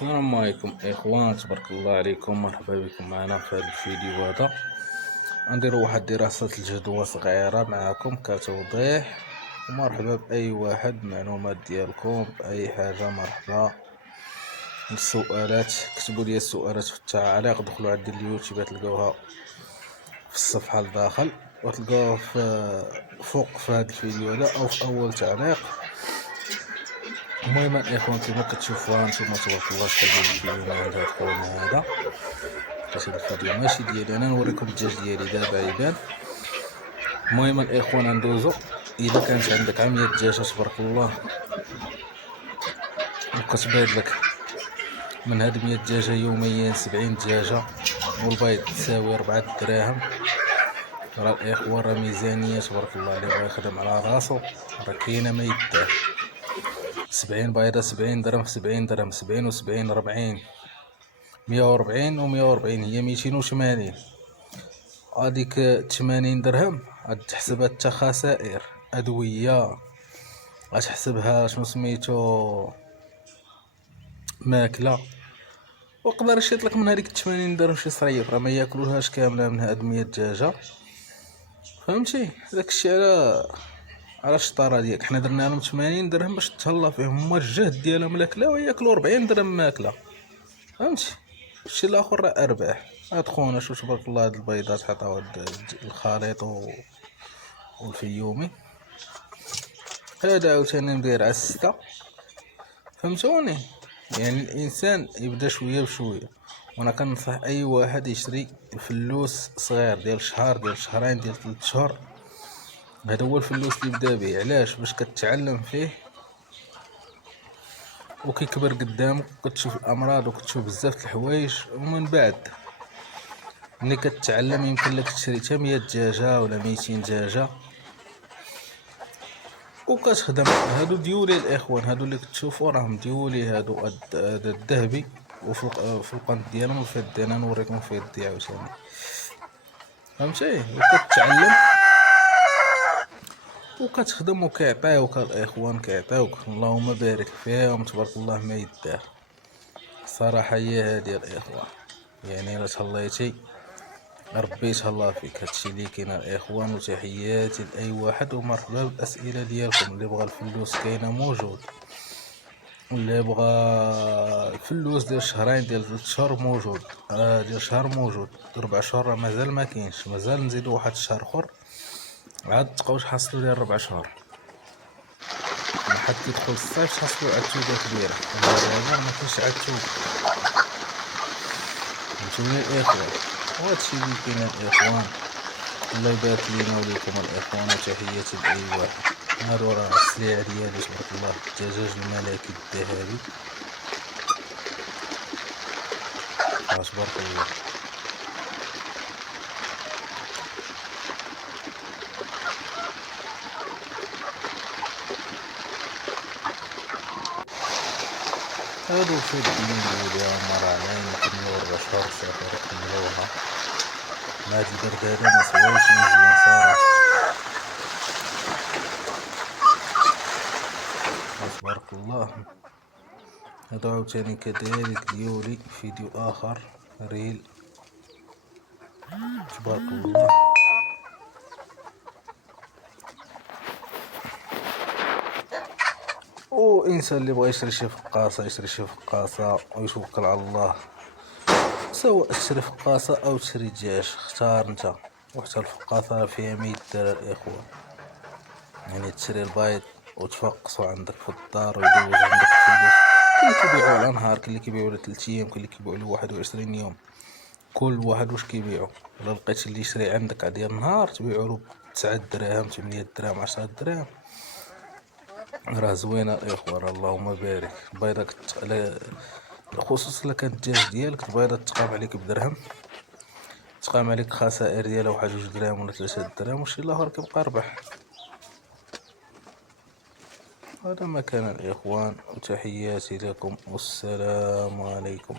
السلام عليكم اخوان، تبارك الله عليكم. مرحبا بكم معنا في هذا الفيديو. هذا ندير واحد دراسة الجدوى صغيرة معكم كتوضيح، ومرحبا بأي واحد معلومات ديالكم بأي حاجة. مرحبا. السؤالات كتبوا لي السؤالات في التعاليق، دخلوا عند اليوتيوب تلقاوها في الصفحة لداخل، وتلقاوها فوق في هذا الفيديو هذا او في اول تعليق. المهم الاخوان كما كتشوفوا هانتوما تبارك الله شكون ديال الفيديو عند هاد خونا هذا. هاد الفيديو ماشي ديالي انا، نوريكم الدجاج ديالي دابا يبان. المهم الاخوان ندوزو. اذا كانت عندك 100 دجاجه تبارك الله وكتبيض لك من هاد 100 دجاجه يوميا 70 دجاجه، والبيض تساوي 4 دراهم، راه الاخوان راه ميزانيه تبارك الله عليه، بغا يخدم على راسو راه كاينه ما يدار. 70 بيضه 70 درهم، 70 درهم 70 و70 40، 140 و140 هي 280. هاديك 80 درهم غتحسبها حتى خسائر ادويه، غتحسبها شنو سميتو ماكله، ويقدر يشيط لك من هذيك 80 درهم شي صريف، راه ما ياكلوهاش كامله من هاد 100 دجاجه. فهمتي؟ داكشي على الشطاره ديالك. حنا درنا لهم 80 درهم باش تهلا فيهم، هما الجهد ديالهم الاكله وياكلوا 40 درهم ماكله. فهمتي؟ الشيء الاخر راه ارباح. هاد خونا شوف تبارك الله، هاد البيضات عطاو هاد الخليط والفيومي هذا عاوتاني ندير على 6. فهمتوني؟ يعني الانسان يبدا شويه بشويه، وانا كنصح اي واحد يشري فلوس صغير ديال شهر، ديال شهرين، ديال 3 شهور. هذا هو الفلوس اللي يبدا به. علاش؟ باش كتعلم فيه وكيكبر قدامك، وكتشوف الامراض وكتشوف بزاف د الحوايج، ومن بعد ملي كتعلم يمكن لك تشري حتى 100 دجاجه ولا 200 دجاجه وكتخدم. هادو ديولي الاخوان، هادو اللي كتشوفوا راهم ديولي، هادو هذا الذهبي، وفي القنت ديالهم الفضي. انا نوريكم الفضي عاوتاني. فهمتي؟ وكتعلم وكتخدم وكيعطيوك الاخوان، كيعطيوك اللهم بارك فيهم تبارك الله ما يدار. الصراحه هي هادي الاخوان، يعني الا تهليتي ربي يتهلا فيك. هادشي اللي كاين الاخوان، وتحياتي لاي واحد، ومرحبا بالاسئله ديالكم. اللي بغى الفلوس كاينه موجود، اللي بغى الفلوس ديال شهرين ديال 3 شهور موجود، ديال شهر موجود، 4 شهور راه مازال ما كاينش، مازال نزيدو واحد الشهر اخر عاد تبقاوش حصلوا ديال 4 شهور لحد يدخل الصيف تحصلوا عاد توبه كبيره. هذا ما كاينش عاد توبه. فهمتوني الاخوان؟ وهادشي اللي كاين الاخوان. الله يبارك لينا وليكم الاخوان، وتحياتي لاي واحد. هادو راه السليع ديالي تبارك الله، الدجاج الملكي الذهبي تبارك الله. هادو شادين وليها مرانين يكملوا 4 شهور صافي يكملوها. هاد البرد هذا ما سوايش مزيان صراحة تبارك الله. هذا عاوتاني كذلك ديولي فيديو اخر ريل تبارك الله. وانسان اللي بغى يشري شي فقاصه يشري شي فقاصه ويتوكل على الله، سواء تشري فقاصه او تشري دجاج اختار انت. وحتى الفقاصه فيها 100 درهم الاخوان، يعني تشري البيض وتفقصو عندك في الدار ويدوز عندك الفلوس. كاين اللي كيبيعوه على نهار، كاين اللي كيبيعوه على 3 ايام، كاين اللي كيبيعوه على 21 يوم. كل واحد واش كيبيعو. الا لقيتي اللي يشري عندك ديال النهار تبيعو له 9 دراهم 8 دراهم 10 دراهم، راه زوينه الاخوان. اللهم بارك. البيضه بالخصوص الا كانت الدجاج ديالك البيضه تقام عليك بدرهم، تقام عليك خسائر ديالها واحد 2 دراهم ولا 3 دراهم، وشي الاخر كيبقى ربح. هذا ما كان الاخوان، وتحياتي لكم والسلام عليكم.